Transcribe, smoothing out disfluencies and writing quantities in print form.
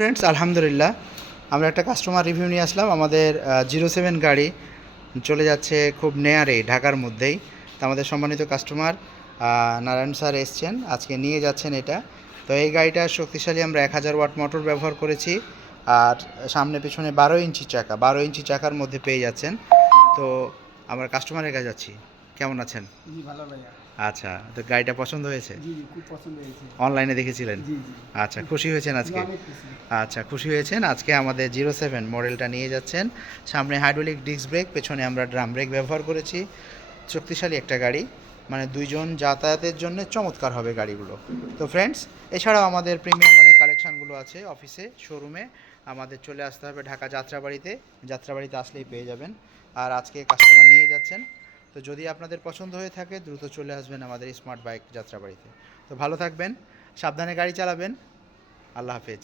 Friends, আলহামদুলিল্লাহ আমরা একটা কাস্টমার রিভিউ নিয়ে আসলাম। আমাদের 07 গাড়ি চলে যাচ্ছে খুব নেয়ারে ঢাকার মধ্যেই। তো আমাদের সম্মানিত কাস্টমার নারায়ণ স্যার এসছেন, আজকে নিয়ে যাচ্ছেন এটা। তো এই গাড়িটা শক্তিশালী আমরা 1000 ওয়াট মোটর ব্যবহার করেছি, আর সামনে পিছনে 12 ইঞ্চি চাকা, 12 ইঞ্চি চাকার মধ্যে পেয়ে যাচ্ছেন। তো আমরা কাস্টমারের কাছে যাচ্ছি। কেমন আছেন? জি ভালো ভাইয়া। আচ্ছা, তো গাড়িটা পছন্দ হয়েছে? জি খুব পছন্দ হয়েছে। অনলাইনে দেখেছিলেন? জি জি আচ্ছা, খুশি হয়েছেন আজকে? অনেক খুশি। আচ্ছা, খুশি হয়েছেন। আজকে আমাদের 07 মডেলটা নিয়ে যাচ্ছেন। সামনে হাইড্রোলিক ডিস্ক ব্রেক, পেছনে আমরা ড্রাম ব্রেক ব্যবহার করেছি। শক্তিশালী একটা গাড়ি, মানে দুইজন যাতায়াতের জন্য চমৎকার হবে গাড়িগুলো। তো ফ্রেন্ডস, এছাড়াও আমাদের প্রিমিয়াম অনেক কালেকশানগুলো আছে অফিসে, শোরুমে। আমাদের চলে আসতে হবে ঢাকা যাত্রাবাড়িতে। যাত্রাবাড়িতে আসলেই পেয়ে যাবেন। আর আজকে কাস্টমার নিয়ে যাচ্ছেন। তো যদি আপনাদের পছন্দ হয়ে থাকে দ্রুত চলে আসবেন আমাদের স্মার্ট বাইক যাত্রাবাড়িতে। তো ভালো থাকবেন, সাবধানে গাড়ি চালাবেন। আল্লাহ হাফেজ।